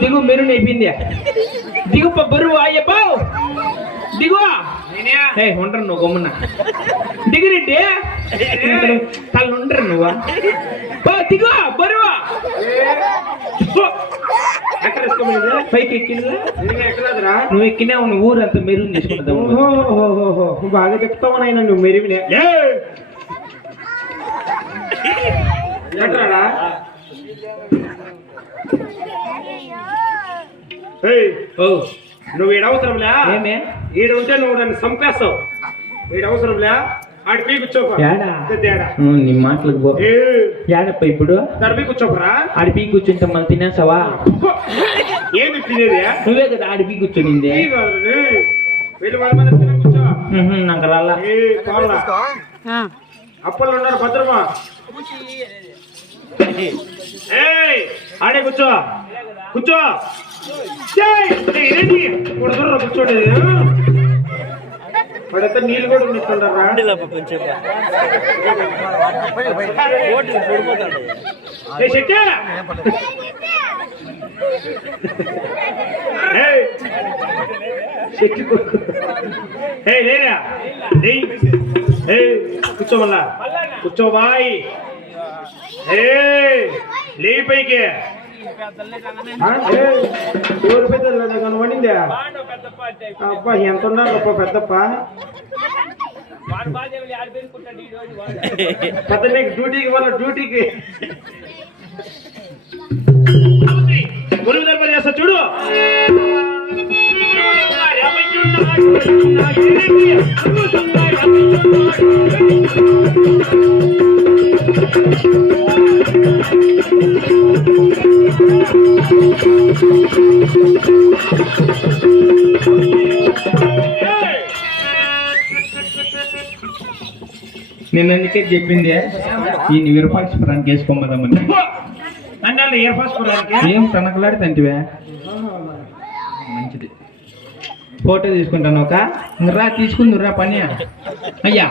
దిగు మెరు అయిపోయింది దిగు బరువు అయ్యప్ప దిగు ఉండరు నువ్వు గమ్మున దిగురెడ్డి తల్లు ఉండరు నువ్వు దిగు బరువు పైకి ఎక్కిందా నువ్వు ఎక్కినావు నువ్వు ఊరంతా మెరుగు తీసుకుంటావు బాగా చెప్తావు నాయన నువ్వు మెరువినే నువ్వు ఈడవసరంలే ఈడుంటే నువ్వు నన్ను చంపేస్తావు ఈడవసరంలే ఆడి పీ కూర్చోపా నీ మాటలకు ఏడప్ప ఇప్పుడు దర్బీ కూర్చోపరా ఆడి పీ కూర్చుంటే మళ్ళీ తినేసావా ఏంది తినేది నువ్వే కదా ఆడి పీ కూర్చొనింది నాకు రాలా అప్పలు ఉన్నారు భద్రమా ఆడే కూర్చో కూర్చో కూర్చోండి వాడంతా నీళ్ళు కూడా ఉన్నట్టున్నారా లేరా కూర్చో మళ్ళా కూర్చో బాయ్ లే పైకి ఎవరు పెద్ద వండిందే అబ్బా ఎంత ఉన్నారు గొప్ప పెద్దప్ప పెద్ద నీకు డ్యూటీకి వాళ్ళ డ్యూటీకి గురువు దర్బార్ చేస్తా చూడు నేను అందుకే చెప్పింది ఈ వీరపాక్షపురానికి వేసుకోమదామని ఏం తనకలాడితే మంచిది ఫోటో తీసుకుంటాను ఒక రా తీసుకుంది రా పని అయ్యా